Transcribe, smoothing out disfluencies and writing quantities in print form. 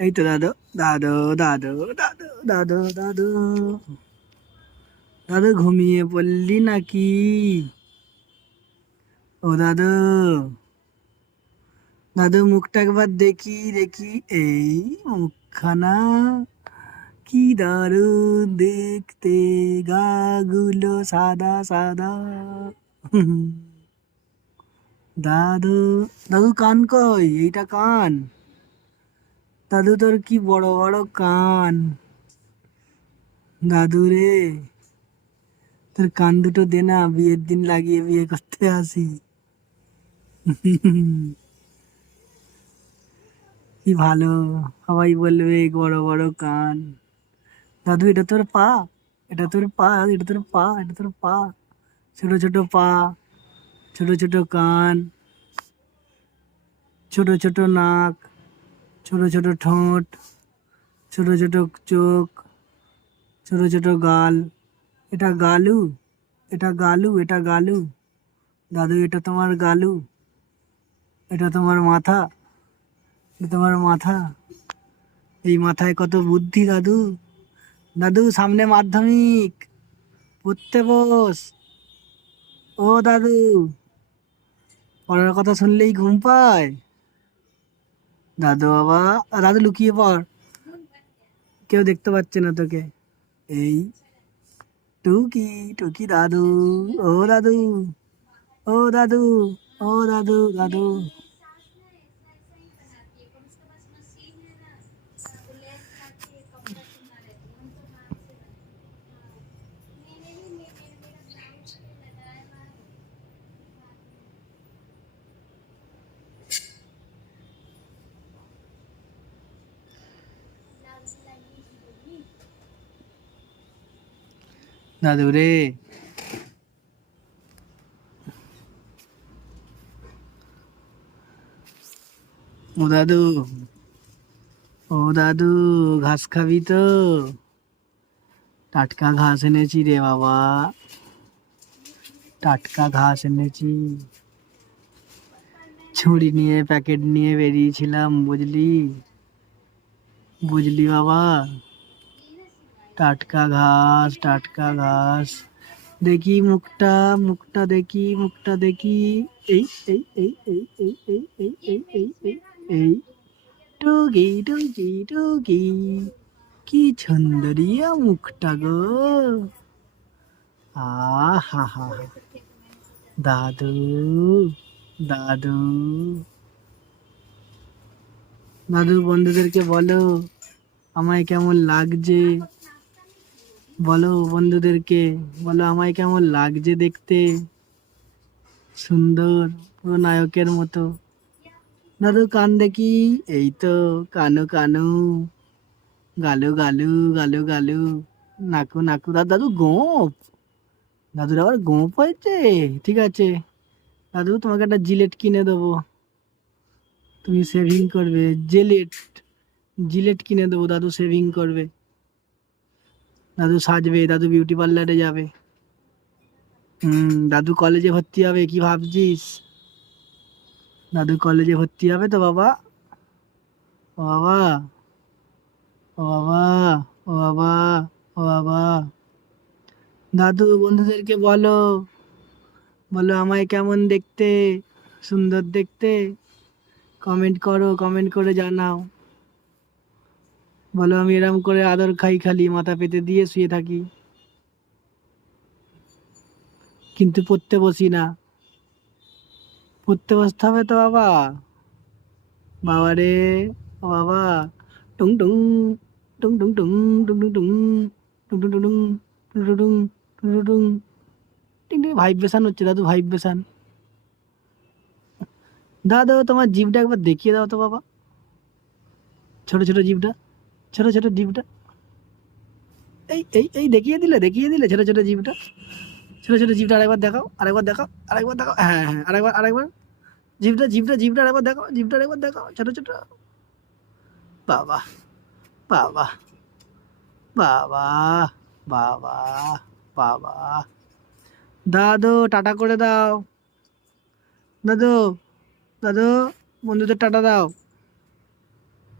এই তো দাদু, দাদু, দাদু, দাদু, দাদু, দাদু, দাদু ঘুমিয়ে পড়লি নাকি? ও দাদু, দাদু মুখটা একবার দেখি দেখি। এই মুখখানা কি দারুণ দেখতে, গাগুলো সাদা সাদা। দাদু, দাদু কান কই? এইটা কান। দাদু তোর কি বড় বড় কান। দাদু রে, তোর কান দুটো দে না, বিয়ের দিন লাগিয়ে বিয়ে করতে আসি। কি ভালো, সবাই বলবে বড় বড় কান। দাদু এটা তোর পা, এটা তোর পা, এটা তোর পা, এটা তোর পা। ছোট ছোট পা, ছোট ছোট কান, ছোট ছোট নাক, ছোট ছোট ঠোঁট, ছোট ছোট চোখ, ছোট ছোট গাল। এটা গালু, এটা গালু, এটা গালু। দাদু এটা তোমার গালু, এটা তোমার মাথা, এটা তোমার মাথা। এই মাথায় কত বুদ্ধি দাদু। দাদু সামনে মাধ্যমিক, পড়তে বস। ও দাদু, পড়ার কথা শুনলেই ঘুম পায়। দাদু বাবা, দাদু লুকিয়ে পড়, কেউ দেখতে পাচ্ছে না তোকে। এই টুকি, টুকি দাদু, ও দাদু, ও দাদু, ও দাদু, দাদু। দাদু রে, ও দাদু, ও দাদু, ঘাস খাবি তো? টাটকা ঘাস এনেছি রে বাবা, টাটকা ঘাস এনেছি। ছুরি নিয়ে প্যাকেট নিয়ে বেরিয়েছিলাম, বুঝলি? বুঝলি বাবা? টাটকা ঘাস, টাটকা ঘাস। দেখি মুখটা, মুখটা দেখি, মুখটা দেখি। এই এই এই এই এই এই এই এই এই এই এই টুকি, টুকি, টুকি, কি সুন্দরিয়া মুখটা গো। হা হা, দাদু, দাদু, দাদু বন্ধুদেরকে বলো আমায় কেমন লাগছে। বলো বন্ধুদেরকে, বলো আমায় কেমন লাগছে দেখতে, সুন্দর, পুরো নায়কের মতো। দাদু কান দেখি। এই তো কানু কানু, গালু গালু, গালু গালু, নাকু নাকু। দাদু, দাদু গোঁপ, দাদুর আবার গোঁপ হয়েছে। ঠিক আছে দাদু, তোমাকে একটা জিলেট কিনে দেবো, তুমি শেভিং করবে। জিলেট, জিলেট কিনে দেবো, দাদু শেভিং করবে, দাদু সাজবে, দাদু বিউটি পার্লারে যাবে। দাদু কলেজে ভর্তি হবে, কি ভাবছিস? দাদু কলেজে ভর্তি হবে তো বাবা। ও বাবা, ও বাবা, ও বাবা, ও বাবা। দাদু বন্ধুদেরকে বলো, বলো আমায় কেমন দেখতে, সুন্দর দেখতে। কমেন্ট করো, কমেন্ট করে জানাও। বলো আমি এরম করে আদর খাই, খালি মাথা পেতে দিয়ে শুয়ে থাকি, কিন্তু পড়তে বসি না। পড়তে বসতে হবে তো বাবা। বাবা রে, ও বাবা। টুং টুং, টুং টুং টুং, টুং টুং টুং, টুং টুং টুং, টুং টুং টুং, টুং টুং টুং। টিং টিং ভাইব্রেশন হচ্ছে দাদু, ভাইব্রেশন। দাদু তোমার জিভটা একবার দেখিয়ে দাও তো বাবা, ছোট ছোট জিভটা, ছোট ছোট জিভটা। এই এই এই দেখিয়ে দিলে, দেখিয়ে দিলে ছোট ছোট জিভটা, ছোট ছোট জিভটা আরেকবার দেখাও, আরেকবার দেখাও, আরেকবার দেখাও। হ্যাঁ হ্যাঁ, আরেকবার, আরেকবার। জিভটা, জিভটা, জিভটা আরেকবার দেখাও, জিভটা আরেকবার দেখাও, ছোট ছোট। বাবা, বাবা, বাবা, বাবা, বাবা। দাদু টাটা করে দাও, দাদু, দাদু বন্ধুদের টাটা দাও।